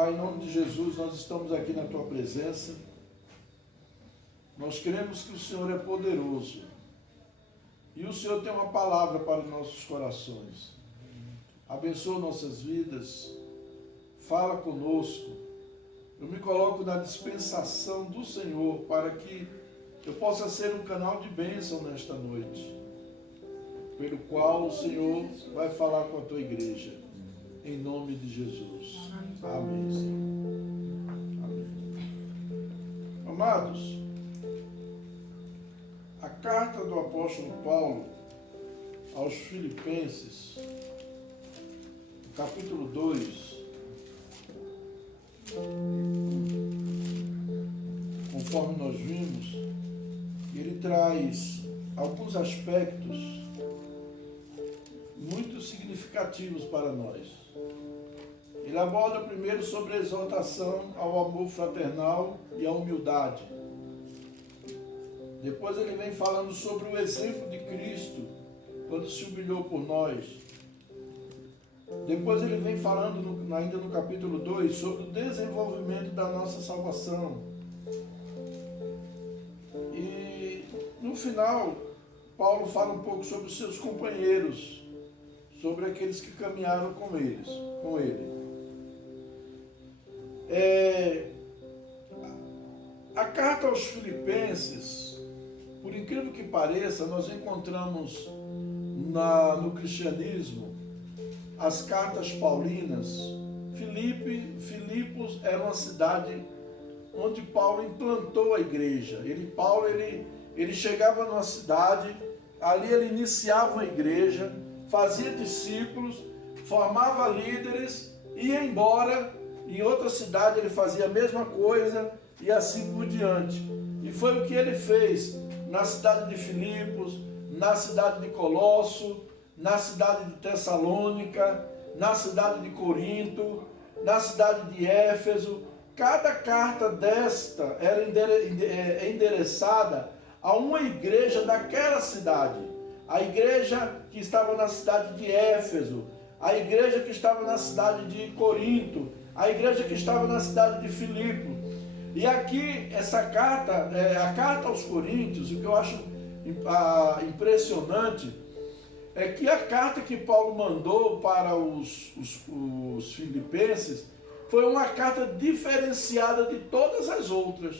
Pai, em nome de Jesus, nós estamos aqui na Tua presença. Nós cremos que o Senhor é poderoso e o Senhor tem uma palavra para os nossos corações. Abençoa nossas vidas, fala conosco. Eu me coloco na dispensação do Senhor para que eu possa ser um canal de bênção nesta noite, pelo qual o Senhor vai falar com a Tua igreja. Em nome de Jesus. Amém, Senhor. Amém. Amados, a carta do apóstolo Paulo aos Filipenses, capítulo 2, conforme nós vimos, ele traz alguns aspectos muito significativos para nós. Ele aborda primeiro sobre a exortação ao amor fraternal e à humildade. Depois ele vem falando sobre o exemplo de Cristo, quando se humilhou por nós. Depois ele vem falando, ainda no capítulo 2, sobre o desenvolvimento da nossa salvação. E no final, Paulo fala um pouco sobre os seus companheiros, sobre aqueles que caminharam com ele. A carta aos Filipenses, por incrível que pareça, nós encontramos no cristianismo as cartas paulinas. Filipos era uma cidade onde Paulo implantou a igreja. Paulo chegava numa cidade, ali ele iniciava uma igreja, fazia discípulos, formava líderes, ia embora, em outra cidade ele fazia a mesma coisa e assim por diante. E foi o que ele fez na cidade de Filipos, na cidade de Colosso, na cidade de Tessalônica, na cidade de Corinto, na cidade de Éfeso. Cada carta desta era endereçada a uma igreja daquela cidade. A igreja que estava na cidade de Éfeso, a igreja que estava na cidade de Corinto, a igreja que estava na cidade de Filipe. E aqui, essa carta, a carta aos Coríntios, o que eu acho impressionante é que a carta que Paulo mandou para os filipenses foi uma carta diferenciada de todas as outras.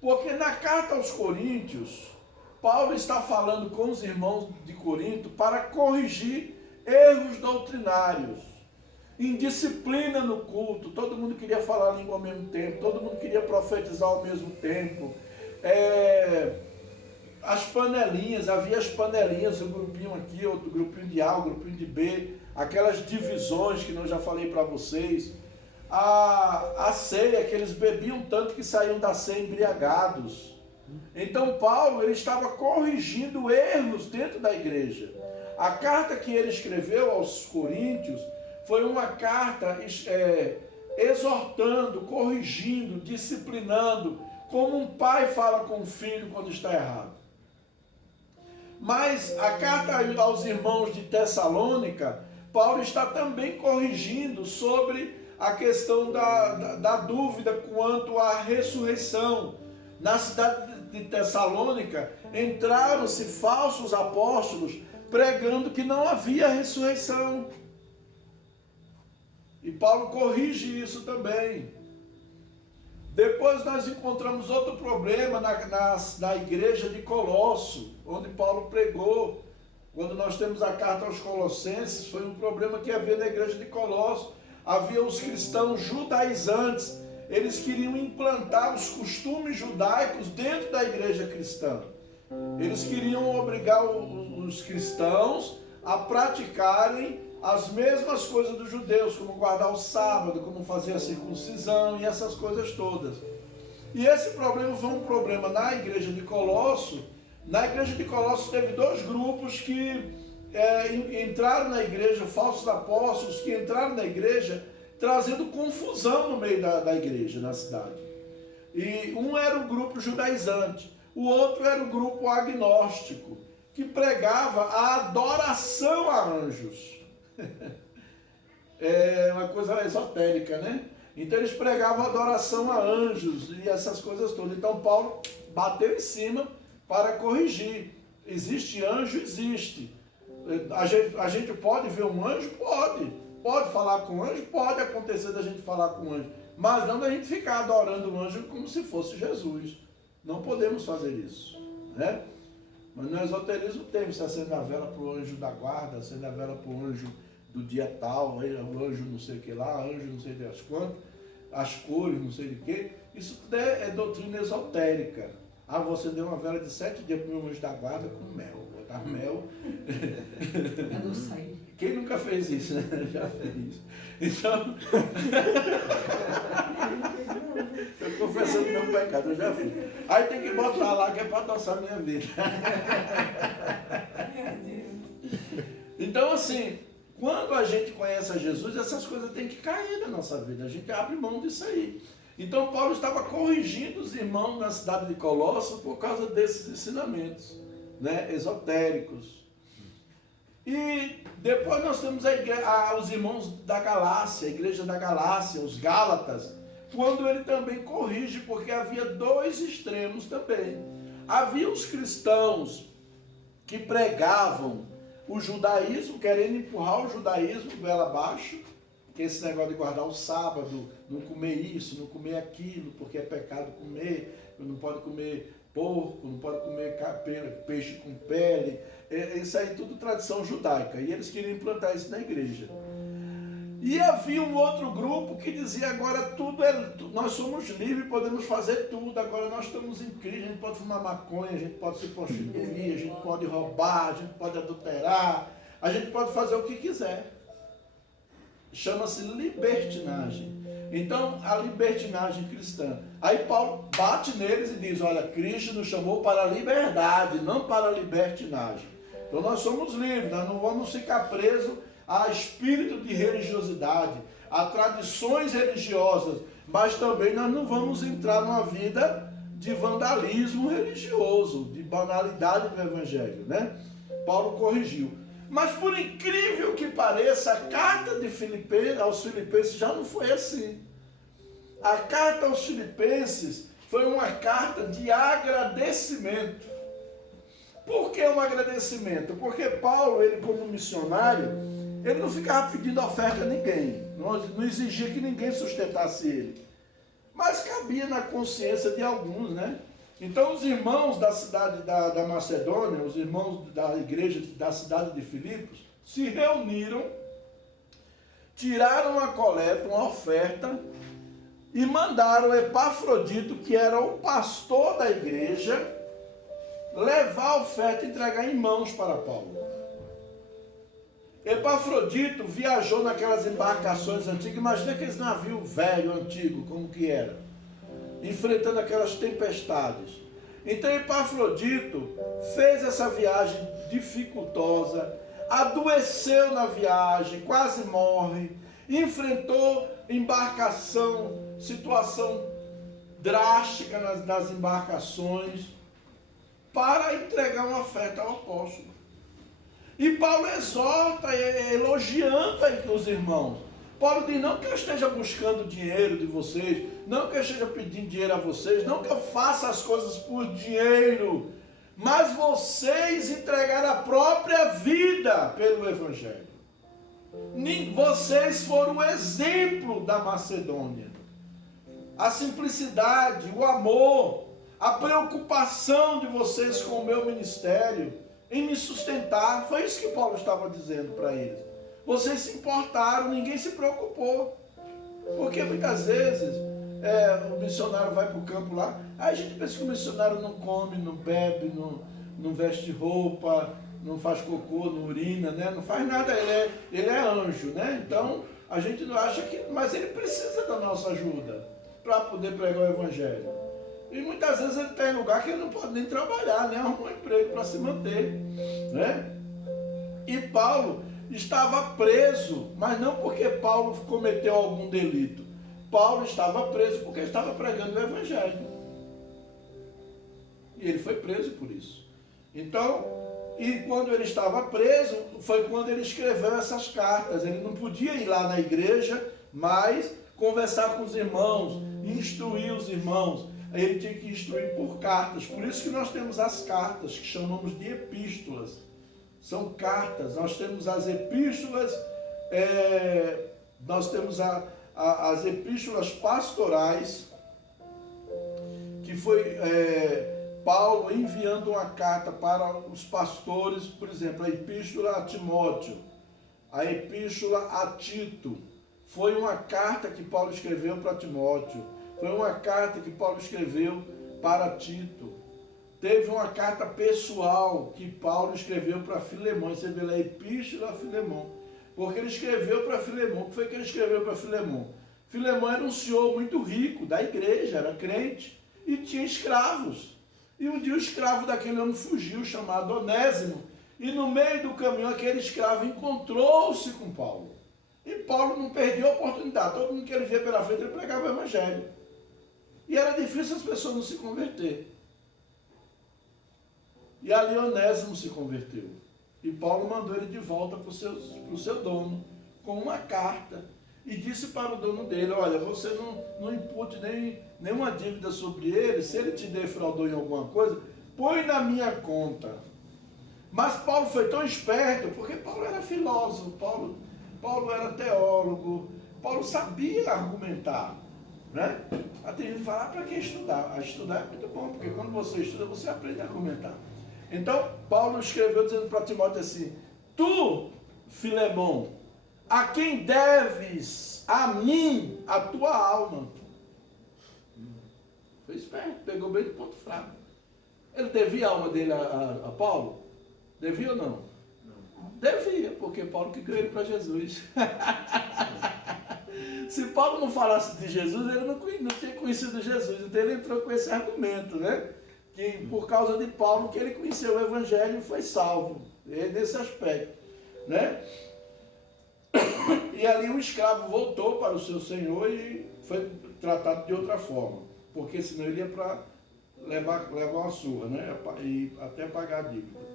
Porque na carta aos Coríntios, Paulo está falando com os irmãos de Corinto para corrigir erros doutrinários, indisciplina no culto. Todo mundo queria falar a língua ao mesmo tempo, todo mundo queria profetizar ao mesmo tempo. As panelinhas, havia as panelinhas, um grupinho aqui, outro grupinho de A, um grupinho de B, aquelas divisões que eu já falei para vocês. A ceia, que eles bebiam tanto que saíam da ceia embriagados. Então Paulo, ele estava corrigindo erros dentro da igreja. A carta que ele escreveu aos Coríntios foi uma carta exortando, corrigindo, disciplinando, como um pai fala com o filho quando está errado. Mas a carta aos irmãos de Tessalônica, Paulo está também corrigindo sobre a questão da dúvida quanto à ressurreição. Na cidade de Tessalônica, entraram-se falsos apóstolos pregando que não havia ressurreição. E Paulo corrige isso também. Depois nós encontramos outro problema na igreja de Colosso, onde Paulo pregou. Quando nós temos a carta aos Colossenses, foi um problema que havia na igreja de Colosso. Havia os cristãos judaizantes. Eles queriam implantar os costumes judaicos dentro da igreja cristã. Eles queriam obrigar os cristãos a praticarem as mesmas coisas dos judeus, como guardar o sábado, como fazer a circuncisão e essas coisas todas. E esse problema foi um problema na igreja de Colosso. Na igreja de Colosso teve dois grupos que entraram na igreja, falsos apóstolos, que entraram na igreja trazendo confusão no meio da igreja, na cidade. E um era o grupo judaizante, o outro era o grupo agnóstico, que pregava a adoração a anjos. É uma coisa esotérica, né? Então eles pregavam adoração a anjos e essas coisas todas. Então Paulo bateu em cima para corrigir. Existe anjo? Existe. A gente pode ver um anjo? Pode. Pode falar com um anjo? Pode acontecer da gente falar com um anjo. Mas não da gente ficar adorando o anjo como se fosse Jesus. Não podemos fazer isso, né? Mas no esoterismo tem, você acende a vela para o anjo da guarda, acende a vela para o anjo do dia tal, o anjo não sei o que lá, anjo não sei das quantas, as cores, não sei de que. Isso tudo é doutrina esotérica. Ah, você deu uma vela de 7 dias para o meu anjo da guarda com mel. Botar mel. Quem nunca fez isso, né? Já fez. Então, eu confessando meu pecado, eu já fiz. Aí tem que botar lá que é para adoçar a minha vida. Então, assim, quando a gente conhece a Jesus, essas coisas têm que cair na nossa vida. A gente abre mão disso aí. Então, Paulo estava corrigindo os irmãos na cidade de Colossos por causa desses ensinamentos, né, esotéricos. E depois nós temos os irmãos da Galácia, a igreja da Galácia, os Gálatas, quando ele também corrige, porque havia dois extremos também. Havia os cristãos que pregavam o judaísmo, querendo empurrar o judaísmo goela abaixo, que esse negócio de guardar o sábado, não comer isso, não comer aquilo, porque é pecado comer, não pode comer porco, não pode comer peixe com pele, isso aí tudo tradição judaica, e eles queriam implantar isso na igreja. E havia um outro grupo que dizia, agora nós somos livres, podemos fazer tudo, agora nós estamos em Cristo, a gente pode fumar maconha, a gente pode se prostituir, a gente pode roubar, a gente pode adulterar, a gente pode fazer o que quiser. Chama-se libertinagem. Então, a libertinagem cristã. Aí Paulo bate neles e diz, olha, Cristo nos chamou para a liberdade, não para a libertinagem. Então nós somos livres, nós não vamos ficar presos a espírito de religiosidade, a tradições religiosas, mas também nós não vamos entrar numa vida de vandalismo religioso, de banalidade do evangelho, né? Paulo corrigiu. Mas por incrível que pareça, a carta aos Filipenses já não foi assim. A carta aos Filipenses foi uma carta de agradecimento. Por que um agradecimento? Porque Paulo, ele como missionário, ele não ficava pedindo oferta a ninguém, não exigia que ninguém sustentasse ele. Mas cabia na consciência de alguns, né? Então os irmãos da cidade da Macedônia, os irmãos da igreja da cidade de Filipos, se reuniram, tiraram uma coleta, uma oferta, e mandaram Epafrodito, que era o pastor da igreja, levar a oferta e entregar em mãos para Paulo. Epafrodito viajou naquelas embarcações antigas, imagina aqueles navios velho, antigo, como que era, enfrentando aquelas tempestades. Então Epafrodito fez essa viagem dificultosa, adoeceu na viagem, quase morre, enfrentou embarcação, situação drástica nas embarcações, para entregar uma oferta ao apóstolo. E Paulo exorta, elogiando os irmãos. Paulo diz, não que eu esteja buscando dinheiro de vocês, não que eu esteja pedindo dinheiro a vocês, não que eu faça as coisas por dinheiro, mas vocês entregaram a própria vida pelo Evangelho. Vocês foram o exemplo da Macedônia. A simplicidade, o amor, a preocupação de vocês com o meu ministério, em me sustentar, foi isso que Paulo estava dizendo para eles. Vocês se importaram, ninguém se preocupou. Porque muitas vezes o missionário vai para o campo lá, a gente pensa que o missionário não come, não bebe, não veste roupa, não faz cocô, não urina, né? Não faz nada, ele é anjo, né? Então a gente não acha que. Mas ele precisa da nossa ajuda para poder pregar o evangelho. E muitas vezes ele está em lugar que ele não pode nem trabalhar, nem arrumar um emprego para se manter, né? E Paulo estava preso, mas não porque Paulo cometeu algum delito. Paulo estava preso porque estava pregando o evangelho. E ele foi preso por isso. Então, e quando ele estava preso, foi quando ele escreveu essas cartas. Ele não podia ir lá na igreja, mas conversar com os irmãos, instruir os irmãos. Aí ele tinha que instruir por cartas. Por isso que nós temos as cartas, que chamamos de epístolas. São cartas. Nós temos as epístolas, nós temos as epístolas pastorais, que foi Paulo enviando uma carta para os pastores, por exemplo, a epístola a Timóteo, a epístola a Tito. Foi uma carta que Paulo escreveu para Timóteo. Foi uma carta que Paulo escreveu para Tito. Teve uma carta pessoal que Paulo escreveu para Filemão. Você vê lá, epístola a Filemão. Porque ele escreveu para Filemão. O que foi que ele escreveu para Filemão? Filemão era um senhor muito rico da igreja, era crente, e tinha escravos. E um dia o escravo daquele homem fugiu, chamado Onésimo. E no meio do caminho, aquele escravo encontrou-se com Paulo. E Paulo não perdia a oportunidade. Todo mundo que ele via pela frente, ele pregava o evangelho. E era difícil as pessoas não se converter. E ali Onésimo se converteu. E Paulo mandou ele de volta para o seu dono, com uma carta. E disse para o dono dele, olha, você não impute nenhuma dívida sobre ele. Se ele te defraudou em alguma coisa, põe na minha conta. Mas Paulo foi tão esperto, porque Paulo era filósofo, Paulo era teólogo, Paulo sabia argumentar, né? Até gente fala, para que estudar? Estudar é muito bom, porque quando você estuda, você aprende a argumentar. Então, Paulo escreveu dizendo para Timóteo assim, tu, Filemão, a quem deves a mim a tua alma? Foi esperto, pegou bem do ponto fraco. Ele devia a alma dele a Paulo? Devia ou não? Não. Devia, porque Paulo que ganhou ele para Jesus. Se Paulo não falasse de Jesus, ele não tinha conhecido Jesus. Então ele entrou com esse argumento, né? Que por causa de Paulo, que ele conheceu o Evangelho e foi salvo. É nesse aspecto, né? E ali o escravo voltou para o seu senhor e foi tratado de outra forma. Porque senão ele ia para levar uma surra, né? E até pagar a dívida.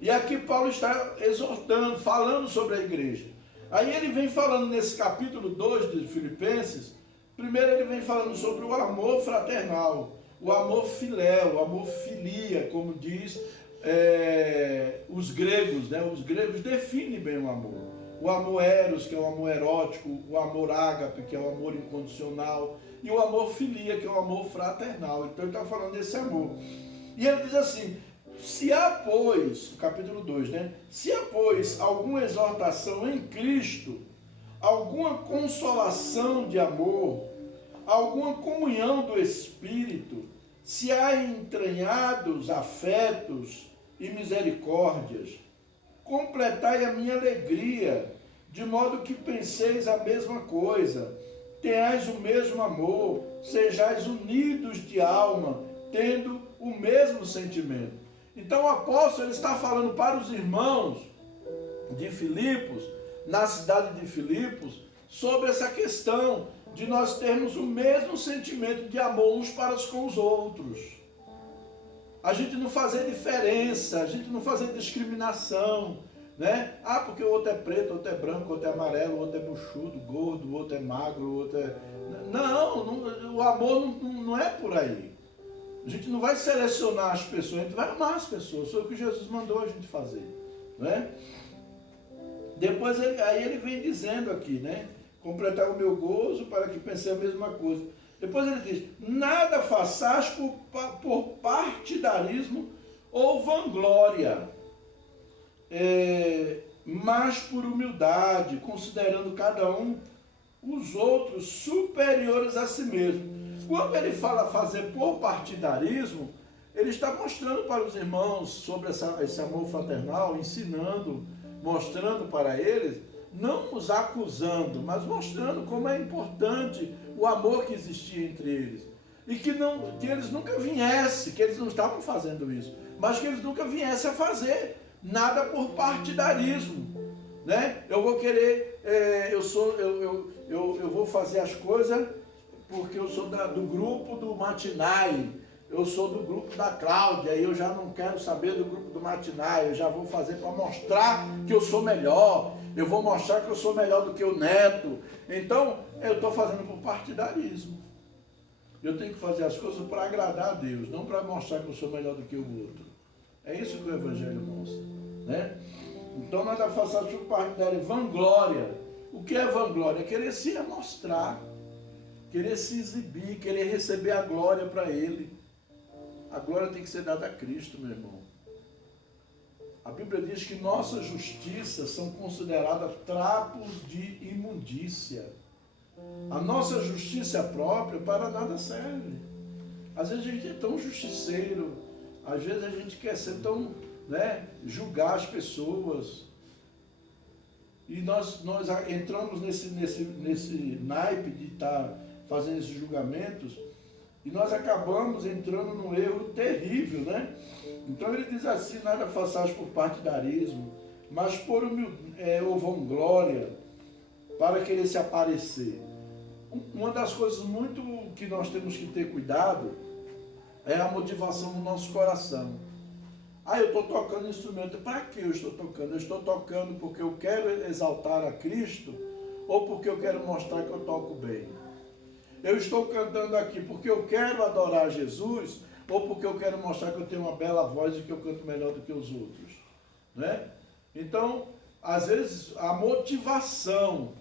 E aqui Paulo está exortando, falando sobre a igreja. Aí ele vem falando nesse capítulo 2 de Filipenses, primeiro ele vem falando sobre o amor fraternal, o amor filéu, o amor filia, como diz os gregos, né? Os gregos definem bem o amor. O amor eros, que é o amor erótico, o amor ágape, que é o amor incondicional, e o amor filia, que é o amor fraternal. Então ele está falando desse amor. E ele diz assim, se há, pois, capítulo 2, né? Se há, pois, alguma exortação em Cristo, alguma consolação de amor, alguma comunhão do Espírito, se há entranhados afetos e misericórdias, completai a minha alegria, de modo que penseis a mesma coisa, tenhais o mesmo amor, sejais unidos de alma, tendo o mesmo sentimento. Então o apóstolo ele está falando para os irmãos de Filipos, na cidade de Filipos, sobre essa questão de nós termos o mesmo sentimento de amor uns para com os outros. A gente não fazer diferença, a gente não fazer discriminação, né? Ah, porque o outro é preto, o outro é branco, o outro é amarelo, o outro é buchudo, gordo, o outro é magro, o outro é... Não, o amor não é por aí. A gente não vai selecionar as pessoas, a gente vai amar as pessoas. Foi o que Jesus mandou a gente fazer, né? Depois aí ele vem dizendo aqui, né? Completar o meu gozo para que pensei a mesma coisa. Depois ele diz, nada façais por partidarismo ou vanglória, mas por humildade, considerando cada um os outros superiores a si mesmo. Quando ele fala fazer por partidarismo, ele está mostrando para os irmãos sobre esse amor fraternal, ensinando, mostrando para eles, não os acusando, mas mostrando como é importante o amor que existia entre eles. E que eles nunca viessem, que eles não estavam fazendo isso, mas que eles nunca viessem a fazer nada por partidarismo, né? Eu vou querer, eu vou fazer as coisas porque eu sou do grupo do Matinai, eu sou do grupo da Cláudia e eu já não quero saber do grupo do Matinai, eu já vou fazer para mostrar que eu sou melhor, eu vou mostrar que eu sou melhor do que o Neto. Então, eu estou fazendo por partidarismo. Eu tenho que fazer as coisas para agradar a Deus, não para mostrar que eu sou melhor do que o outro. É isso que o Evangelho mostra, né? Então, nós façamos por partidarismo, vanglória. O que é vanglória? Querer se mostrar, querer se exibir, querer receber a glória para Ele. A glória tem que ser dada a Cristo, meu irmão. A Bíblia diz que nossas justiças são consideradas trapos de imundícia. A nossa justiça própria para nada serve. Às vezes a gente é tão justiceiro, às vezes a gente quer ser tão, né, julgar as pessoas. E nós entramos nesse naipe de estar fazendo esses julgamentos, e nós acabamos entrando num erro terrível, né? Então ele diz assim, nada façais por partidarismo, mas por ou vanglória, para querer se aparecer. Uma das coisas muito que nós temos que ter cuidado é a motivação do nosso coração. Eu estou tocando instrumento, para que eu estou tocando? Eu estou tocando porque eu quero exaltar a Cristo ou porque eu quero mostrar que eu toco bem? Eu estou cantando aqui porque eu quero adorar Jesus ou porque eu quero mostrar que eu tenho uma bela voz e que eu canto melhor do que os outros, né? Então, às vezes, a motivação,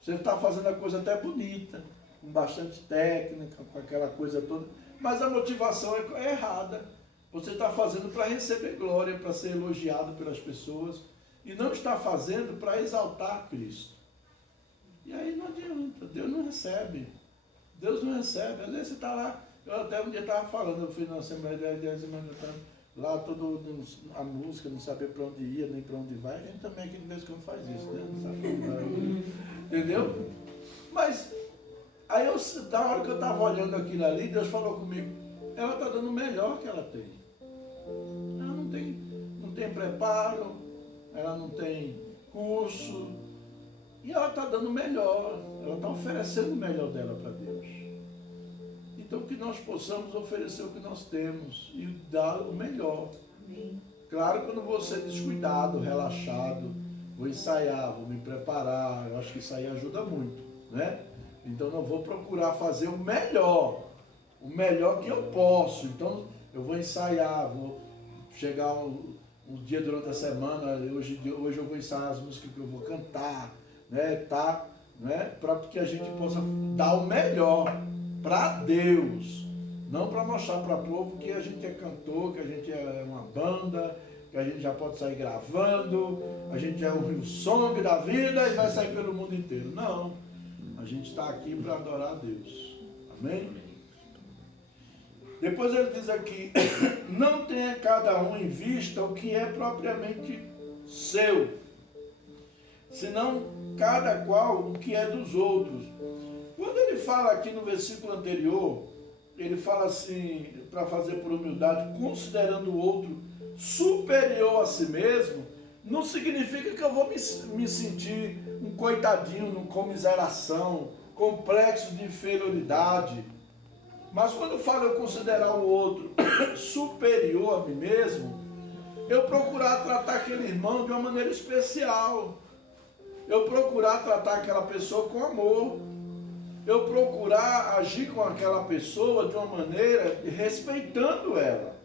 você está fazendo a coisa até bonita, com bastante técnica, com aquela coisa toda, mas a motivação é errada. Você está fazendo para receber glória, para ser elogiado pelas pessoas, e não está fazendo para exaltar Cristo. E aí não adianta, Deus não recebe. Deus não recebe. Às vezes você está lá, eu até um dia estava falando, eu fui na Assembleia de Deus, lá todo a música, não sabia para onde ia, nem para onde vai. A gente também aqui de vez em quando faz isso, né? Não sabe para onde vai. Entendeu? Mas, aí da hora que eu estava olhando aquilo ali, Deus falou comigo, ela está dando o melhor que ela tem. Ela não tem preparo, ela não tem curso, e ela está dando o melhor, ela está oferecendo o melhor dela para Deus. Então que nós possamos oferecer o que nós temos e dar o melhor. Amém. Claro que eu não vou ser descuidado, relaxado, vou ensaiar, vou me preparar, eu acho que isso aí ajuda muito, né? Então eu vou procurar fazer o melhor que eu posso. Então eu vou ensaiar, vou chegar um dia durante a semana, hoje eu vou ensaiar as músicas que eu vou cantar, né, para que a gente possa dar o melhor para Deus, não para mostrar para o povo que a gente é cantor, que a gente é uma banda, que a gente já pode sair gravando, a gente é o som da vida e vai sair pelo mundo inteiro. Não, a gente está aqui para adorar a Deus. Amém? Depois ele diz aqui, não tenha cada um em vista o que é propriamente seu, senão cada qual o que é dos outros. Quando ele fala aqui no versículo anterior, ele fala assim, para fazer por humildade, considerando o outro superior a si mesmo, não significa que eu vou me sentir um coitadinho, com comiseração, complexo de inferioridade. Mas quando fala eu considerar o outro superior a mim mesmo, eu procurar tratar aquele irmão de uma maneira especial. Eu procurar tratar aquela pessoa com amor. Eu procurar agir com aquela pessoa de uma maneira respeitando ela.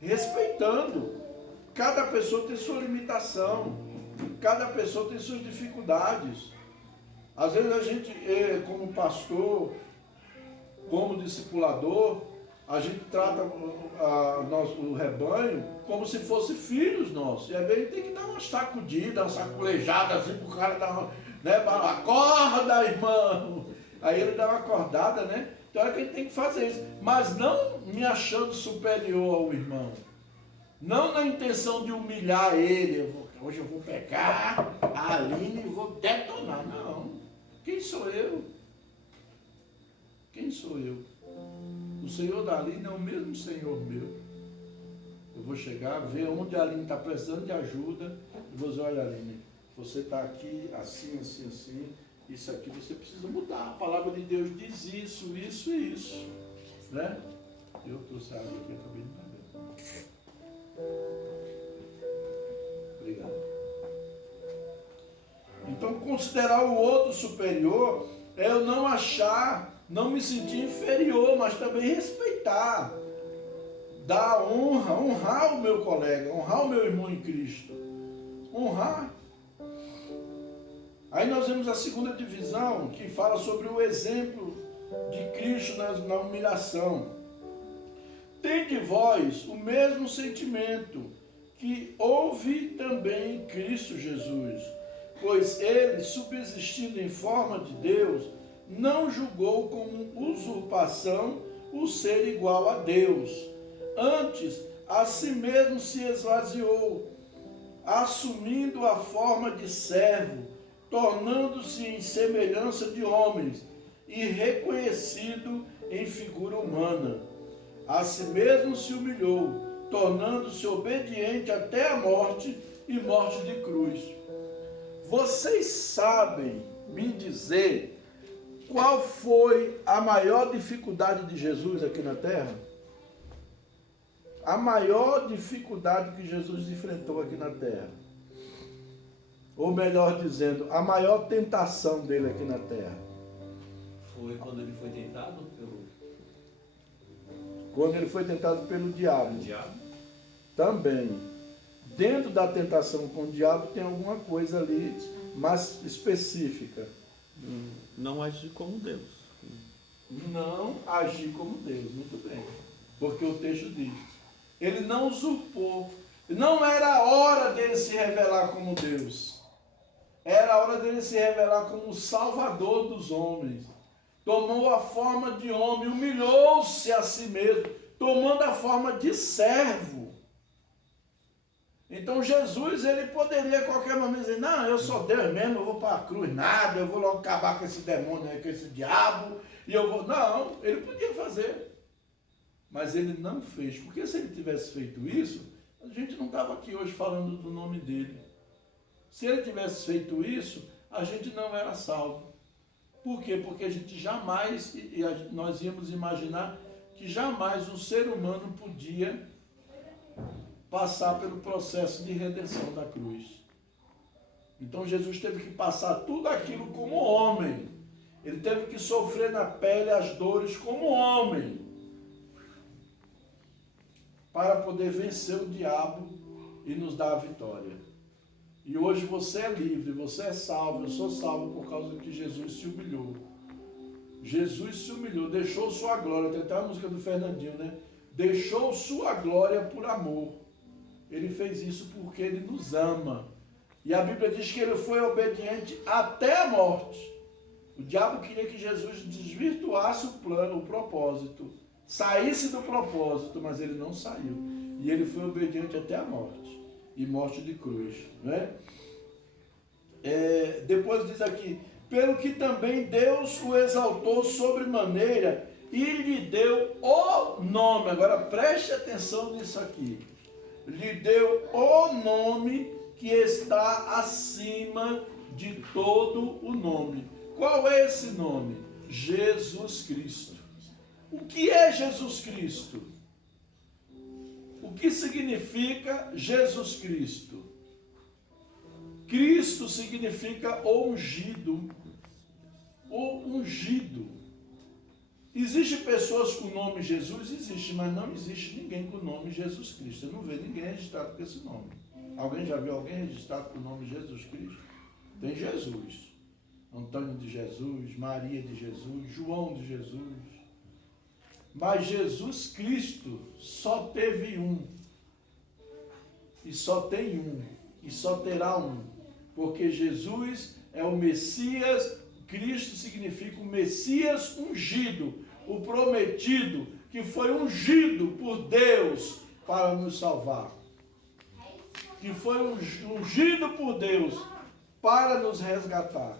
Respeitando. Cada pessoa tem sua limitação. Cada pessoa tem suas dificuldades. Às vezes a gente, como pastor, como discipulador, a gente trata o rebanho como se fosse filhos nossos. E às vezes tem que dar uma sacudida, uma saculejada assim para o cara dar uma, né? Acorda, irmão! Aí ele dá uma acordada, né? Então é que a gente tem que fazer isso. Mas não me achando superior ao irmão. Não na intenção de humilhar ele. Hoje eu vou pegar a Aline e vou detonar. Não. Quem sou eu? Quem sou eu? O Senhor da Aline é o mesmo Senhor meu. Eu vou chegar, ver onde a Aline está precisando de ajuda e vou dizer, olha Aline, você está aqui assim, assim, assim, isso aqui você precisa mudar. A palavra de Deus diz isso, isso e isso. né? Eu trouxe água aqui, acabei de beber. Obrigado. Então, considerar o outro superior é eu não achar, não me sentir inferior, mas também respeitar, dar honra, honrar o meu colega, honrar o meu irmão em Cristo, honrar. Aí nós vemos a segunda divisão, que fala sobre o exemplo de Cristo na humilhação. Tende vós o mesmo sentimento que houve também em Cristo Jesus, pois ele, subsistindo em forma de Deus, não julgou como usurpação o ser igual a Deus. Antes, a si mesmo se esvaziou, assumindo a forma de servo, tornando-se em semelhança de homens e reconhecido em figura humana. A si mesmo se humilhou, tornando-se obediente até a morte e morte de cruz. Vocês sabem me dizer qual foi a maior dificuldade de Jesus aqui na terra? A maior dificuldade que Jesus enfrentou aqui na terra. Ou melhor dizendo, a maior tentação dele aqui na terra. Foi quando ele foi tentado pelo... Quando ele foi tentado pelo diabo. Também. Dentro da tentação com o diabo tem alguma coisa ali mais específica. Não agir como Deus. Não agir como Deus, muito bem. Porque o texto diz, ele não usurpou. Não era a hora dele se revelar como Deus. Era a hora dele se revelar como o Salvador dos homens. Tomou a forma de homem, humilhou-se a si mesmo, tomando a forma de servo. Então Jesus, ele poderia a qualquer momento dizer, não, eu sou Deus mesmo, eu vou para a cruz, nada, eu vou logo acabar com esse demônio aí, com esse diabo, e eu vou... Não, ele podia fazer. Mas ele não fez, porque se ele tivesse feito isso, a gente não estava aqui hoje falando do nome dele. Se ele tivesse feito isso, a gente não era salvo. Por quê? Porque a gente jamais, nós íamos imaginar que jamais um ser humano podia passar pelo processo de redenção da cruz. Então Jesus teve que passar tudo aquilo como homem. Ele teve que sofrer na pele as dores como homem, para poder vencer o diabo e nos dar a vitória. E hoje você é livre, você é salvo, eu sou salvo por causa que Jesus se humilhou. Jesus se humilhou, deixou sua glória, tem até a música do Fernandinho, né? Deixou sua glória por amor. Ele fez isso porque ele nos ama. E a Bíblia diz que ele foi obediente até a morte. O diabo queria que Jesus desvirtuasse o plano, o propósito, saísse do propósito, mas ele não saiu. E ele foi obediente até a morte. E morte de cruz, né? Depois diz aqui, pelo que também Deus o exaltou sobremaneira e lhe deu o nome. Agora preste atenção nisso aqui. Lhe deu o nome que está acima de todo o nome. Qual é esse nome? Jesus Cristo. O que é Jesus Cristo? O que significa Jesus Cristo? Cristo significa ungido. O ungido. Existem pessoas com o nome Jesus? Existe, mas não existe ninguém com o nome Jesus Cristo. Eu não vejo ninguém registrado com esse nome. Alguém já viu alguém registrado com o nome Jesus Cristo? Tem Jesus. Antônio de Jesus, Maria de Jesus, João de Jesus. Mas Jesus Cristo só teve um. E só tem um. E só terá um. Porque Jesus é o Messias. Cristo significa o Messias ungido. O prometido que foi ungido por Deus para nos salvar. Que foi ungido por Deus para nos resgatar.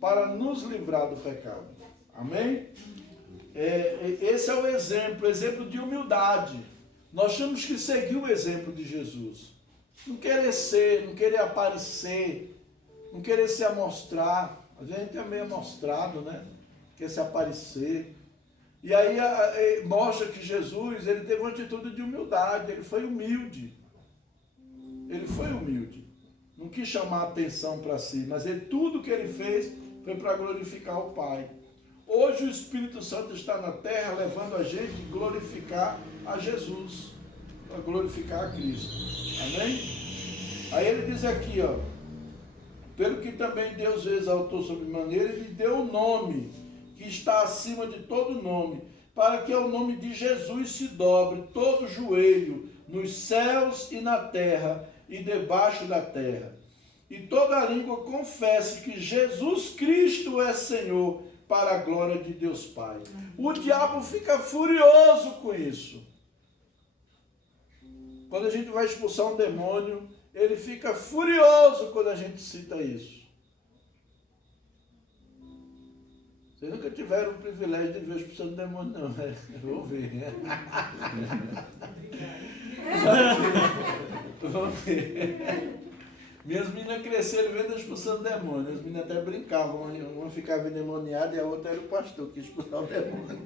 Para nos livrar do pecado. Amém? Esse é o exemplo de humildade. Nós temos que seguir o exemplo de Jesus. Não querer ser, não querer aparecer, não querer se amostrar. A gente é meio amostrado, né? Quer se aparecer. E aí mostra que Jesus, ele teve uma atitude de humildade, ele foi humilde. Ele foi humilde. Não quis chamar a atenção para si, mas tudo que ele fez foi para glorificar o Pai. Hoje o Espírito Santo está na terra levando a gente a glorificar a Jesus, a glorificar a Cristo. Amém? Aí ele diz aqui, ó, pelo que também Deus o exaltou sobremaneira, ele deu o nome que está acima de todo nome, para que ao nome de Jesus se dobre todo joelho, nos céus e na terra e debaixo da terra, e toda língua confesse que Jesus Cristo é Senhor, para a glória de Deus Pai. O diabo fica furioso com isso. Quando a gente vai expulsar um demônio, ele fica furioso quando a gente cita isso. Vocês nunca tiveram o privilégio de ver expulsando demônio, não, né? Vamos ver. Vamos ver. Minhas meninas cresceram vendo expulsando demônio. As meninas até brincavam. Uma ficava endemoniada e a outra era o pastor que expulsava o demônio.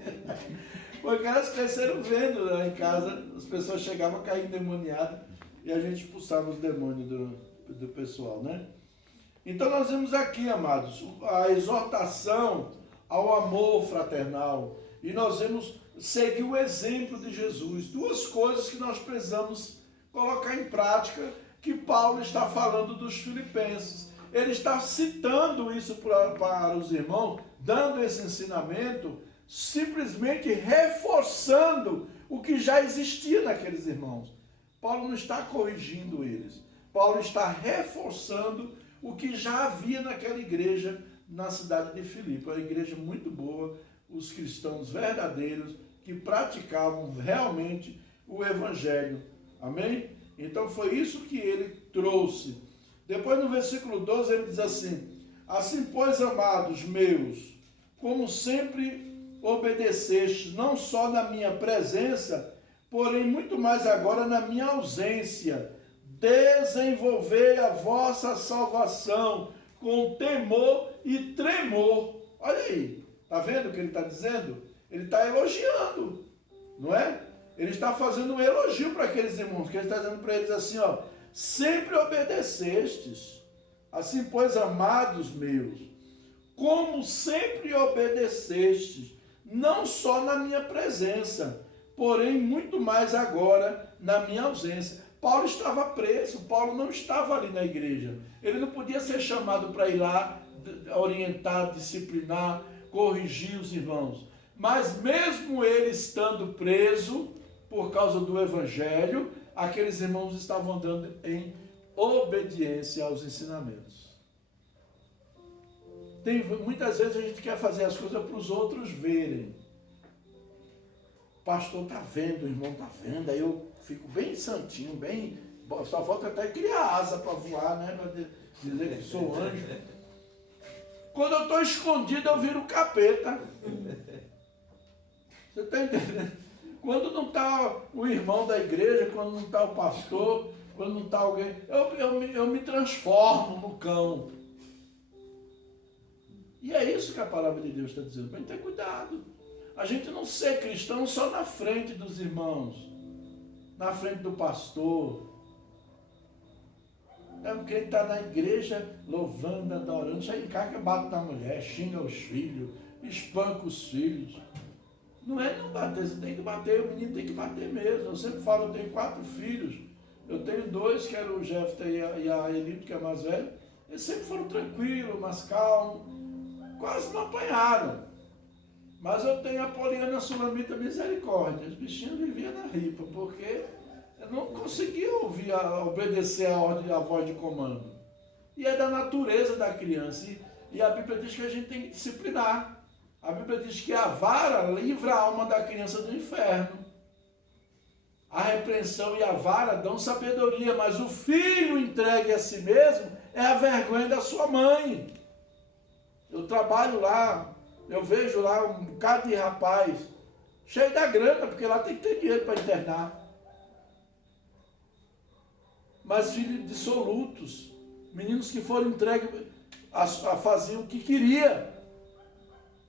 Porque elas cresceram vendo lá em casa. As pessoas chegavam a cair endemoniadas e a gente expulsava os demônios do pessoal, né? Então nós vemos aqui, amados, a exortação ao amor fraternal. E nós vemos seguir o exemplo de Jesus. Duas coisas que nós precisamos colocar em prática, que Paulo está falando dos filipenses. Ele está citando isso para os irmãos, dando esse ensinamento, simplesmente reforçando o que já existia naqueles irmãos. Paulo não está corrigindo eles. Paulo está reforçando o que já havia naquela igreja na cidade de Filipe. Uma igreja muito boa, os cristãos verdadeiros que praticavam realmente o evangelho. Amém? Então foi isso que ele trouxe. Depois no versículo 12 ele diz assim: assim pois, amados meus, como sempre obedecestes, não só na minha presença, porém muito mais agora na minha ausência, desenvolvei a vossa salvação com temor e tremor. Olha aí, está vendo o que ele está dizendo? Ele está elogiando, não é? Ele está fazendo um elogio para aqueles irmãos, que ele está dizendo para eles assim, ó, sempre obedecestes, assim pois, amados meus, como sempre obedecestes, não só na minha presença, porém muito mais agora na minha ausência. Paulo estava preso, Paulo não estava ali na igreja, ele não podia ser chamado para ir lá, orientar, disciplinar, corrigir os irmãos, mas mesmo ele estando preso, por causa do evangelho, aqueles irmãos estavam andando em obediência aos ensinamentos. Muitas vezes a gente quer fazer as coisas para os outros verem. O pastor está vendo, o irmão está vendo, aí eu fico bem santinho, bem... Só falta até criar asa para voar, né? Para dizer que sou anjo. Quando eu estou escondido, eu viro capeta. Você está entendendo? Quando não está o irmão da igreja, quando não está o pastor, quando não está alguém, eu me transformo no cão. E é isso que a palavra de Deus está dizendo, para a gente ter cuidado. A gente não ser cristão só na frente dos irmãos, na frente do pastor. É porque ele está na igreja louvando, adorando, chega em casa, bate na mulher, xinga os filhos, espanca os filhos. Não é não bater, você tem que bater, o menino tem que bater mesmo. Eu sempre falo, eu tenho 4 filhos, eu tenho 2, que era o Jefta e a Elito, que é mais velho. Eles sempre foram tranquilos, mais calmos, quase não apanharam. Mas eu tenho a Poliana Sulamita Misericórdia, os bichinhos viviam na ripa, porque eu não conseguia obedecer a ordem, a voz de comando. E é da natureza da criança, e a Bíblia diz que a gente tem que disciplinar. A Bíblia diz que a vara livra a alma da criança do inferno. A repreensão e a vara dão sabedoria, mas o filho entregue a si mesmo é a vergonha da sua mãe. Eu trabalho lá, eu vejo lá um bocado de rapaz cheio da grana, porque lá tem que ter dinheiro para internar. Mas filhos dissolutos, meninos que foram entregues a fazer o que queria.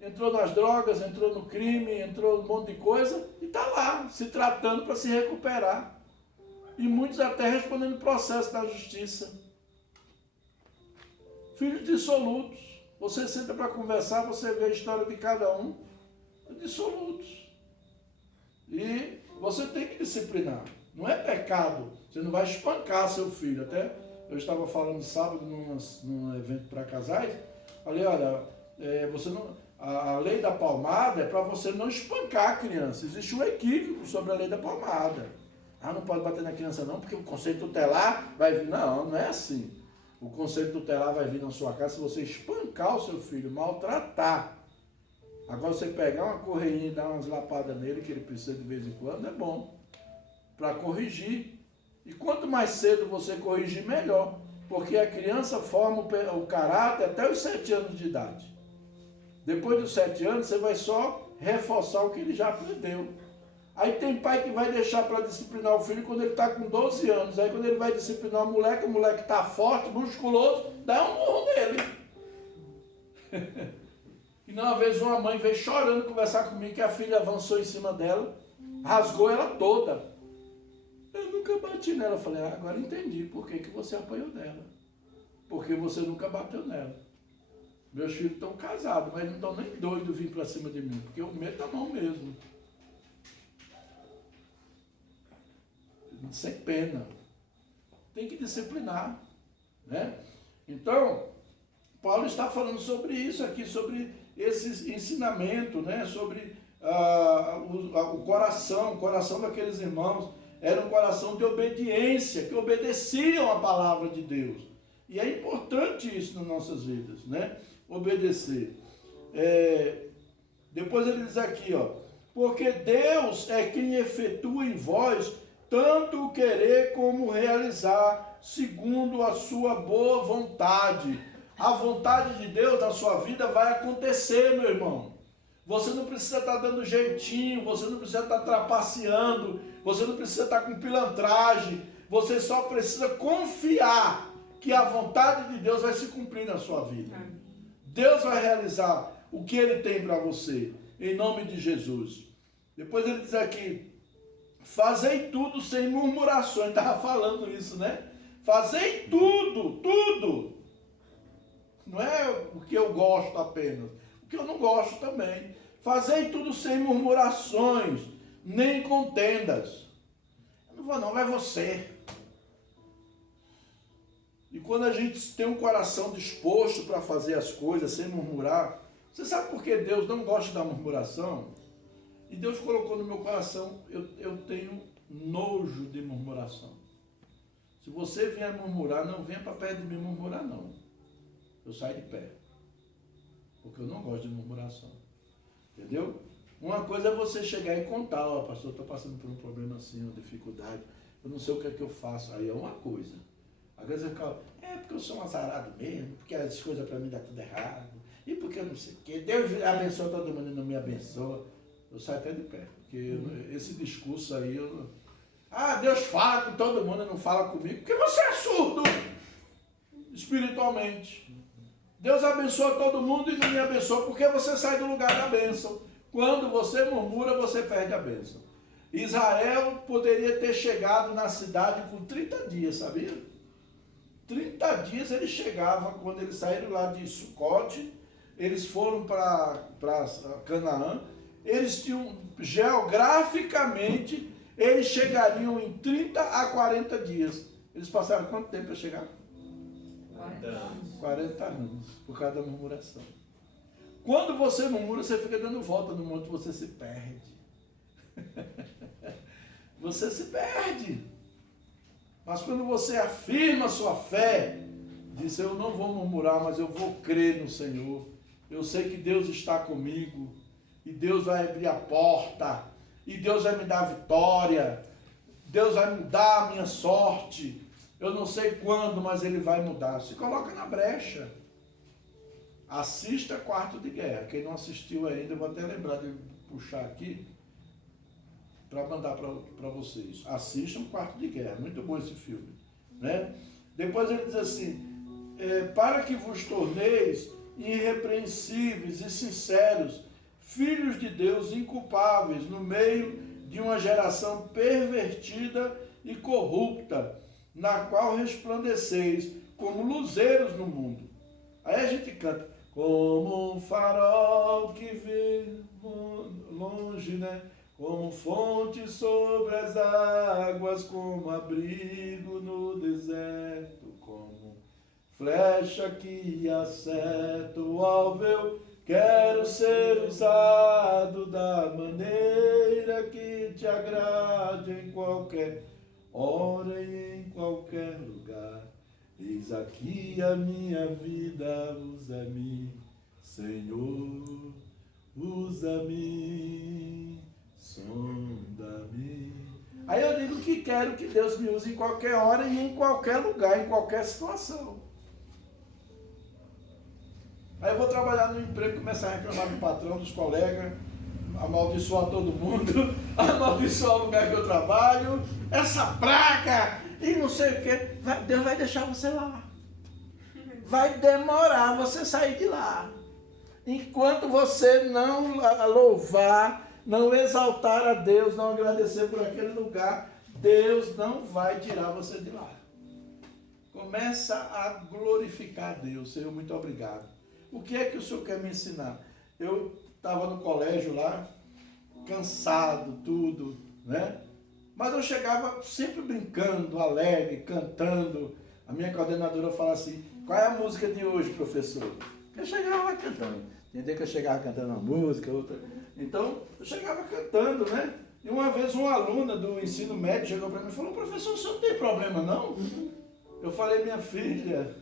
entrou nas drogas, entrou no crime, entrou num monte de coisa e está lá, se tratando para se recuperar. E muitos até respondendo processo na justiça. Filhos dissolutos. Você senta para conversar, você vê a história de cada um, dissolutos. E você tem que disciplinar. Não é pecado. Você não vai espancar seu filho. Até eu estava falando sábado num evento para casais. Falei, olha, você não, a lei da palmada é para você não espancar a criança. Existe um equívoco sobre a lei da palmada. Ah, não pode bater na criança não, porque o conselho tutelar vai vir. Não, não é assim. O conselho tutelar vai vir na sua casa se você espancar o seu filho, maltratar. Agora você pegar uma correinha e dar umas lapadas nele, que ele precisa de vez em quando, é bom. Para corrigir. E quanto mais cedo você corrigir, melhor. Porque a criança forma o caráter até os 7 anos de idade. Depois dos 7 anos, você vai só reforçar o que ele já aprendeu. Aí tem pai que vai deixar para disciplinar o filho quando ele está com 12 anos. Aí quando ele vai disciplinar o moleque está forte, musculoso, dá um murro nele. E uma vez uma mãe veio chorando conversar comigo que a filha avançou em cima dela, rasgou ela toda. Eu nunca bati nela. Eu falei, agora entendi por que você apanhou dela. Porque você nunca bateu nela. Meus filhos estão casados, mas não estão nem doidos vir para cima de mim, porque eu meto a mão mesmo. Sem pena. Tem que disciplinar, né? Então, Paulo está falando sobre isso aqui, sobre esse ensinamento, né? Sobre o coração daqueles irmãos. Era um coração de obediência, que obedeciam a palavra de Deus. E é importante isso nas nossas vidas, né? Obedecer. Depois ele diz aqui, ó, porque Deus é quem efetua em vós tanto o querer como o realizar, segundo a sua boa vontade. A vontade de Deus na sua vida vai acontecer, meu irmão. Você não precisa estar dando jeitinho, você não precisa estar trapaceando, você não precisa estar com pilantragem, você só precisa confiar que a vontade de Deus vai se cumprir na sua vida. Deus vai realizar o que Ele tem para você, em nome de Jesus. Depois ele diz aqui, fazei tudo sem murmurações. Estava falando isso, né? Fazei tudo. Não é o que eu gosto apenas, o que eu não gosto também. Fazei tudo sem murmurações, nem contendas. Eu não vou não, vai você. E quando a gente tem um coração disposto para fazer as coisas sem murmurar, você sabe por que Deus não gosta da murmuração? E Deus colocou no meu coração, eu tenho nojo de murmuração. Se você vier murmurar, não venha para perto de mim murmurar, não. Eu saio de pé. Porque eu não gosto de murmuração. Entendeu? Uma coisa é você chegar e contar, ó, pastor, eu estou passando por um problema assim, uma dificuldade, eu não sei o que é que eu faço. Aí é uma coisa. Às vezes eu falo, porque eu sou um azarado mesmo, porque as coisas para mim dão tudo errado, e porque eu não sei o quê. Deus abençoa todo mundo e não me abençoa. Eu saio até de pé, porque esse discurso aí, Deus fala com todo mundo e não fala comigo, porque você é surdo espiritualmente. Deus abençoa todo mundo e não me abençoa, porque você sai do lugar da bênção. Quando você murmura, você perde a bênção. Israel poderia ter chegado na cidade com 30 dias, sabia? 30 dias eles chegavam, quando eles saíram lá de Sucote, eles foram para Canaã. Eles tinham, geograficamente, eles chegariam em 30 a 40 dias. Eles passaram quanto tempo para chegar? 40 anos, por causa da murmuração. Quando você murmura, você fica dando volta no monte, você se perde. Você se perde. Mas quando você afirma a sua fé, diz, eu não vou murmurar, mas eu vou crer no Senhor. Eu sei que Deus está comigo. E Deus vai abrir a porta, e Deus vai me dar a vitória, Deus vai mudar a minha sorte, eu não sei quando, mas Ele vai mudar. Se coloca na brecha. Assista Quarto de Guerra. Quem não assistiu ainda, eu vou até lembrar de puxar aqui, para mandar para vocês. Assistam Quarto de Guerra, muito bom esse filme, né? Depois ele diz assim, para que vos torneis irrepreensíveis e sinceros, filhos de Deus inculpáveis no meio de uma geração pervertida e corrupta, na qual resplandeceis como luzeiros no mundo. Aí a gente canta, como um farol que vê longe, né? Como fonte sobre as águas, como abrigo no deserto, como flecha que acerta o alvo. Eu quero ser usado da maneira que te agrade em qualquer hora e em qualquer lugar. Eis aqui a minha vida, usa-me, Senhor, usa-me, sonda-me. Aí eu digo que quero que Deus me use em qualquer hora e em qualquer lugar, em qualquer situação. Aí eu vou trabalhar no emprego, começar a reclamar do patrão, dos colegas, amaldiçoar todo mundo, amaldiçoar o lugar que eu trabalho, essa praga e não sei o quê. Deus vai deixar você lá. Vai demorar você sair de lá. Enquanto você não louvar, não exaltar a Deus, não agradecer por aquele lugar, Deus não vai tirar você de lá. Começa a glorificar a Deus. Senhor, muito obrigado. O que é que o Senhor quer me ensinar? Eu estava no colégio lá, cansado, tudo, né? Mas eu chegava sempre brincando, alegre, cantando. A minha coordenadora falava assim, qual é a música de hoje, professor? Eu chegava lá cantando. Tem dia que eu chegava cantando uma música, outra. Então, eu chegava cantando, né? E uma vez uma aluna do ensino médio chegou para mim e falou, professor, o senhor não tem problema, não? Eu falei, minha filha,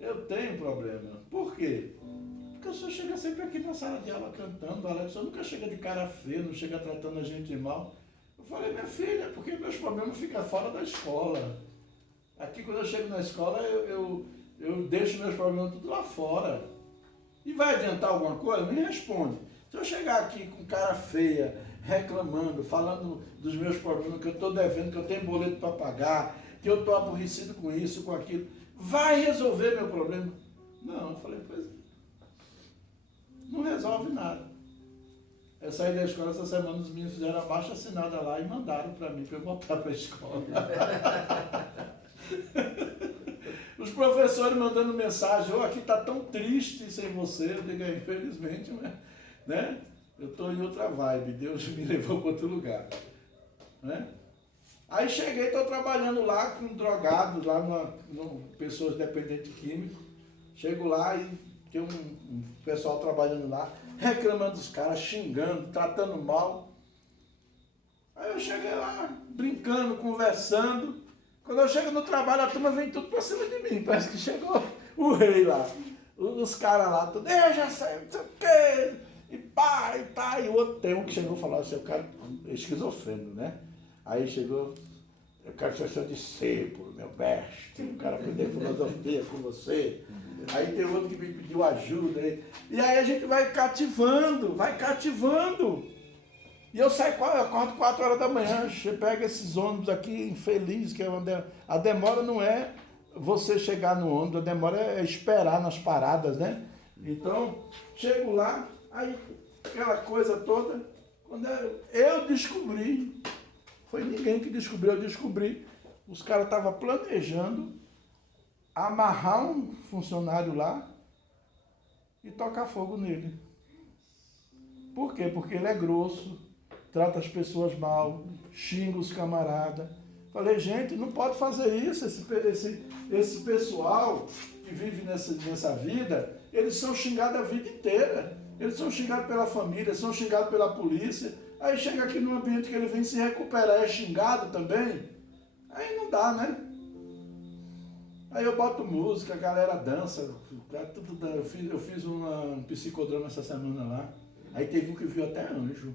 eu tenho problema. Por quê? Porque o senhor chega sempre aqui na sala de aula cantando, Alex, o senhor nunca chega de cara feia, não chega tratando a gente mal. Eu falei, minha filha, porque meus problemas ficam fora da escola. Aqui, quando eu chego na escola, eu deixo meus problemas tudo lá fora. E vai adiantar alguma coisa? Me responde. Se eu chegar aqui com cara feia, reclamando, falando dos meus problemas, que eu estou devendo, que eu tenho boleto para pagar, que eu estou aborrecido com isso, com aquilo, vai resolver meu problema? Não, eu falei, pois não resolve nada. Eu saí da escola essa semana, os meninos fizeram a baixa assinada lá e mandaram para mim, para eu voltar para a escola. Os professores mandando mensagem, aqui está tão triste sem você. Eu digo, infelizmente, né? Eu estou em outra vibe, Deus me levou para outro lugar. Né? Aí cheguei, estou trabalhando lá com drogados, lá no pessoas dependentes químicos. Chego lá e tem um pessoal trabalhando lá, reclamando dos caras, xingando, tratando mal. Aí eu cheguei lá, brincando, conversando. Quando eu chego no trabalho, a turma vem tudo pra cima de mim. Parece que chegou o rei lá. Os caras lá, tudo, já saiu, não sei o quê. E pá, e tá. E o outro tem um que chegou e falou assim, eu quero, esquizofrênico, né? Aí chegou, eu quero ser seu discípulo, meu mestre. Eu quero aprender filosofia com você. Aí tem outro que me pediu ajuda. E aí a gente vai cativando, E eu saio, eu acordo 4 horas da manhã, pega esses ônibus aqui, infeliz, que é a demora não é você chegar no ônibus, a demora é esperar nas paradas, né? Então, chego lá, aí aquela coisa toda, quando eu descobri, foi ninguém que descobriu, eu descobri, os caras estavam planejando amarrar um funcionário lá e tocar fogo nele. Por quê? Porque ele é grosso, trata as pessoas mal, xinga os camaradas. Falei, gente, não pode fazer isso. Esse pessoal que vive nessa vida, eles são xingados a vida inteira. Eles são xingados pela família, são xingados pela polícia. Aí chega aqui num ambiente que ele vem se recuperar, é xingado também. Aí não dá, né? Aí eu boto música, a galera dança. Eu fiz um psicodrama essa semana lá. Aí teve um que viu até anjo.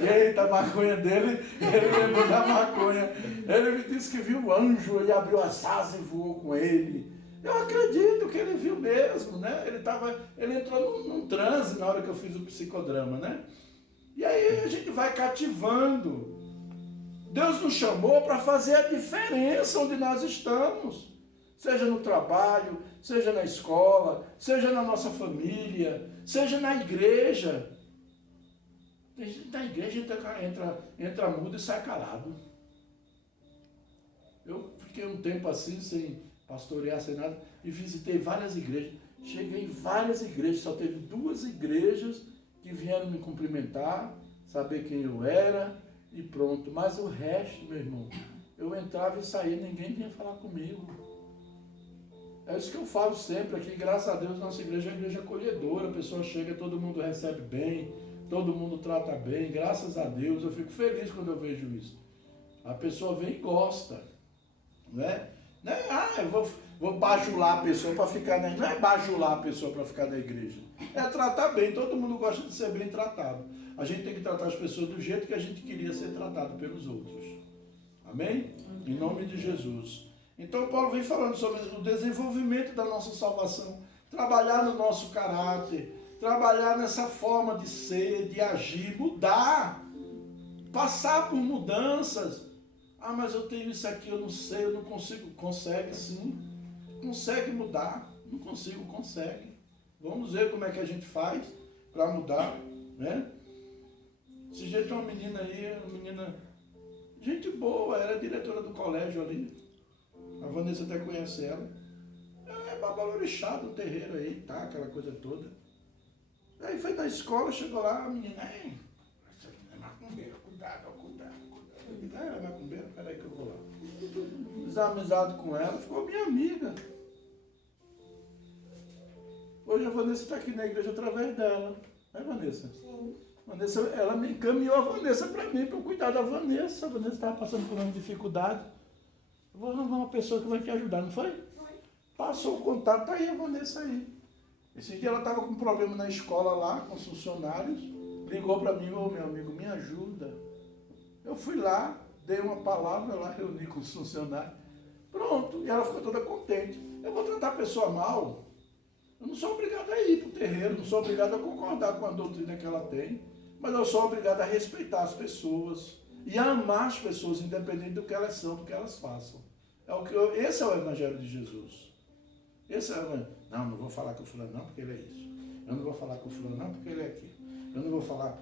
Eita, a maconha dele, ele lembrou da maconha. Ele me disse que viu o anjo, ele abriu as asas e voou com ele. Eu acredito que ele viu mesmo, né? Ele entrou num transe na hora que eu fiz o psicodrama, né? E aí a gente vai cativando. Deus nos chamou para fazer a diferença onde nós estamos. Seja no trabalho, seja na escola, seja na nossa família, seja na igreja. Na igreja entra mudo e sai calado. Eu fiquei um tempo assim, sem pastorear, sem nada, e visitei várias igrejas. Cheguei em várias igrejas, só teve 2 igrejas que vieram me cumprimentar, saber quem eu era e pronto. Mas o resto, meu irmão, eu entrava e saía, ninguém vinha falar comigo. É isso que eu falo sempre aqui, graças a Deus, nossa igreja é uma igreja acolhedora, a pessoa chega, todo mundo recebe bem, todo mundo trata bem, graças a Deus, eu fico feliz quando eu vejo isso. A pessoa vem e gosta, né? Não é, eu vou bajular a pessoa para ficar na igreja. Não é bajular a pessoa para ficar na igreja. É tratar bem. Todo mundo gosta de ser bem tratado. A gente tem que tratar as pessoas do jeito que a gente queria ser tratado pelos outros. Amém? Em nome de Jesus. Então Paulo vem falando sobre o desenvolvimento da nossa salvação. Trabalhar no nosso caráter. Trabalhar nessa forma de ser, de agir, mudar. Passar por mudanças. Ah, mas eu tenho isso aqui, eu não sei, eu não consigo. Consegue sim. Consegue mudar. Não consigo, consegue. Vamos ver como é que a gente faz para mudar, né? Esse jeito, uma menina aí, gente boa, era diretora do colégio ali. A Vanessa até conhece ela. Ela é babalorixá do terreiro aí, tá? Aquela coisa toda. Aí foi na escola, chegou lá, a menina, essa menina é macumbeira, cuidado. Eu digo, ela é macumbeira, peraí que eu vou lá. Fiz amizade com ela, ficou minha amiga. Hoje a Vanessa está aqui na igreja através dela. Né, Vanessa? Sim. Vanessa, ela me encaminhou a Vanessa para mim, para eu cuidar da Vanessa. A Vanessa estava passando por uma dificuldade. Eu vou arrumar uma pessoa que vai te ajudar, não foi? Foi. Passou o contato, tá aí a Vanessa aí. Esse dia ela estava com um problema na escola lá, com os funcionários. Ligou para mim, meu amigo, me ajuda. Eu fui lá, dei uma palavra lá, reuni com os funcionários. Pronto, e ela ficou toda contente. Eu vou tratar a pessoa mal? Eu não sou obrigado a ir para o terreiro, não sou obrigado a concordar com a doutrina que ela tem, mas eu sou obrigado a respeitar as pessoas e a amar as pessoas, independente do que elas são, do que elas façam. Esse é o Evangelho de Jesus. Esse é o Evangelho. Não vou falar com o fulano não, porque ele é isso. Eu não vou falar com o fulano não, porque ele é aquilo. Eu não vou falar...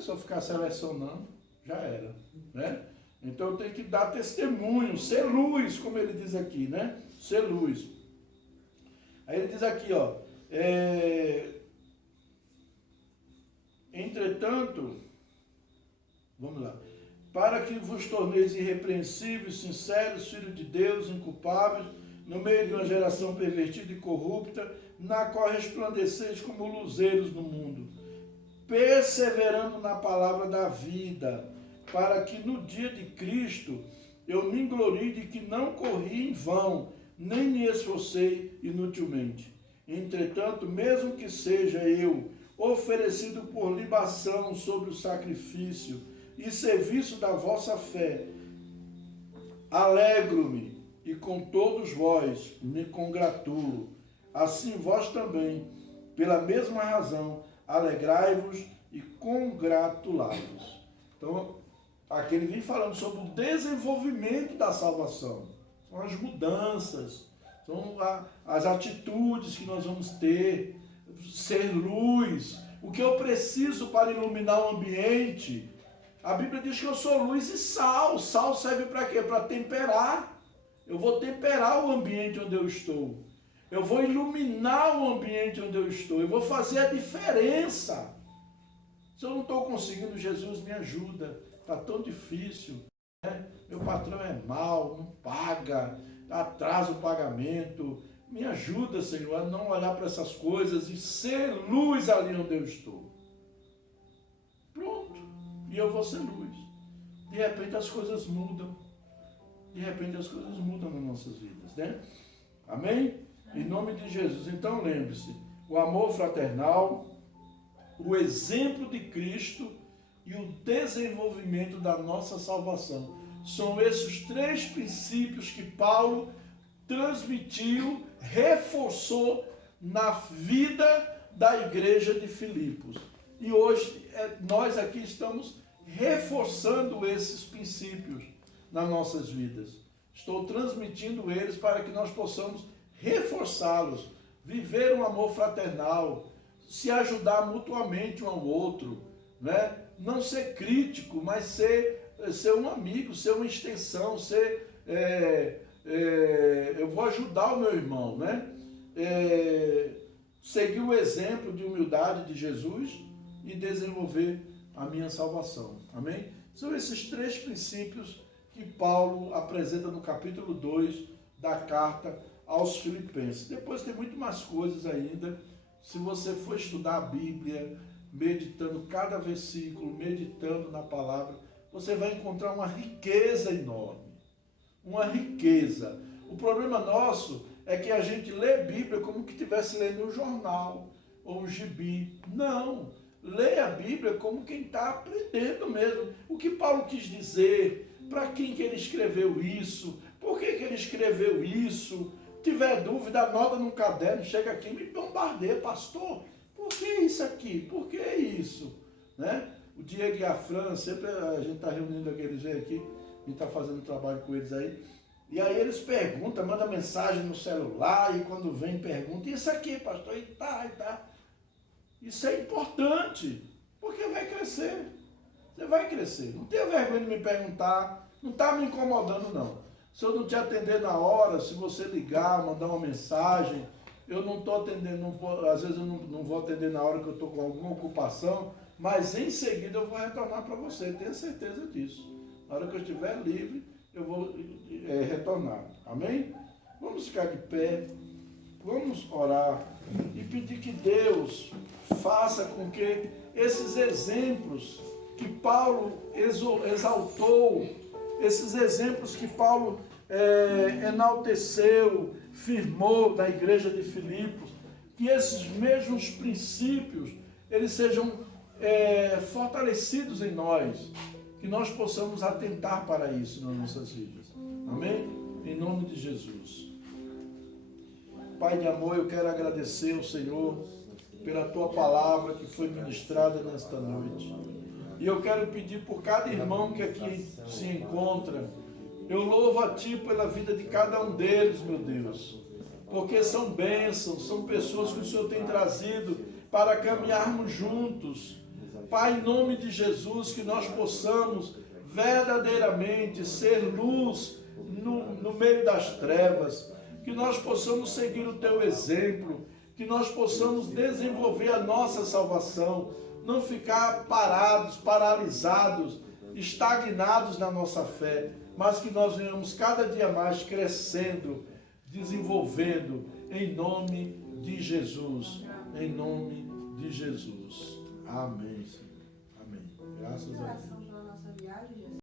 Se eu ficar selecionando, já era. Né? Então eu tenho que dar testemunho, ser luz, como ele diz aqui, né? Ser luz. Aí ele diz aqui, ó, entretanto, vamos lá, para que vos torneis irrepreensíveis, sinceros, filhos de Deus, inculpáveis, no meio de uma geração pervertida e corrupta, na qual resplandeceis como luzeiros no mundo, perseverando na palavra da vida, para que no dia de Cristo eu me glorie de que não corri em vão, nem me esforcei inutilmente. Entretanto, mesmo que seja eu oferecido por libação sobre o sacrifício e serviço da vossa fé, alegro-me e com todos vós me congratulo. Assim vós também, pela mesma razão, alegrai-vos e congratulai-vos. Então, aqui ele vem falando sobre o desenvolvimento da salvação. São as mudanças, são as atitudes que nós vamos ter, ser luz. O que eu preciso para iluminar o ambiente? A Bíblia diz que eu sou luz e sal. Sal serve para quê? Para temperar. Eu vou temperar o ambiente onde eu estou. Eu vou iluminar o ambiente onde eu estou. Eu vou fazer a diferença. Se eu não estou conseguindo, Jesus me ajuda. Está tão difícil. Meu patrão é mau, não paga, atrasa o pagamento. Me ajuda, Senhor, a não olhar para essas coisas e ser luz ali onde eu estou. Pronto. E eu vou ser luz. De repente as coisas mudam. De repente as coisas mudam nas nossas vidas, né? Amém? Em nome de Jesus. Então lembre-se, o amor fraternal, o exemplo de Cristo e o desenvolvimento da nossa salvação. São esses 3 princípios que Paulo transmitiu, reforçou na vida da igreja de Filipos. E hoje nós aqui estamos reforçando esses princípios nas nossas vidas. Estou transmitindo eles para que nós possamos reforçá-los, viver um amor fraternal, se ajudar mutuamente um ao outro, né? Não ser crítico, mas ser um amigo, ser uma extensão, eu vou ajudar o meu irmão, né? Seguir o exemplo de humildade de Jesus e desenvolver a minha salvação. Amém? São esses 3 princípios que Paulo apresenta no capítulo 2 da carta aos Filipenses. Depois tem muito mais coisas ainda. Se você for estudar a Bíblia, meditando cada versículo, meditando na palavra, você vai encontrar uma riqueza enorme. Uma riqueza. O problema nosso é que a gente lê a Bíblia como que estivesse lendo um jornal ou um gibi. Não. Leia a Bíblia como quem está aprendendo mesmo. O que Paulo quis dizer, para quem que ele escreveu isso, por que ele escreveu isso. Tiver dúvida, anota num caderno, chega aqui e me bombardeia, pastor, por que isso aqui? Por que isso? Né? O Diego e a Fran, sempre a gente está reunindo aqueles vêm aqui, a gente está fazendo trabalho com eles aí, e aí eles perguntam, mandam mensagem no celular, e quando vem pergunta, isso aqui, pastor, e tá. Isso é importante, porque vai crescer. Você vai crescer. Não tenha vergonha de me perguntar, não está me incomodando não. Se eu não te atender na hora, se você ligar, mandar uma mensagem, eu não estou atendendo, às vezes eu não vou atender na hora que eu estou com alguma ocupação, mas em seguida eu vou retornar para você, tenha certeza disso. Na hora que eu estiver livre, eu vou retornar. Amém? Vamos ficar de pé, vamos orar e pedir que Deus faça com que esses exemplos que Paulo exaltou, esses exemplos que Paulo enalteceu, firmou da igreja de Filipos, que esses mesmos princípios, eles sejam fortalecidos em nós, que nós possamos atentar para isso nas nossas vidas. Amém? Em nome de Jesus. Pai de amor, eu quero agradecer ao Senhor pela Tua palavra que foi ministrada nesta noite. E eu quero pedir por cada irmão que aqui se encontra, eu louvo a Ti pela vida de cada um deles, meu Deus, porque são bênçãos, são pessoas que o Senhor tem trazido para caminharmos juntos. Pai, em nome de Jesus, que nós possamos verdadeiramente ser luz no meio das trevas, que nós possamos seguir o Teu exemplo, que nós possamos desenvolver a nossa salvação, não ficar parados, paralisados, estagnados na nossa fé, mas que nós venhamos cada dia mais crescendo, desenvolvendo, em nome de Jesus. Em nome de Jesus. Amém, Senhor. Amém. Graças a Deus.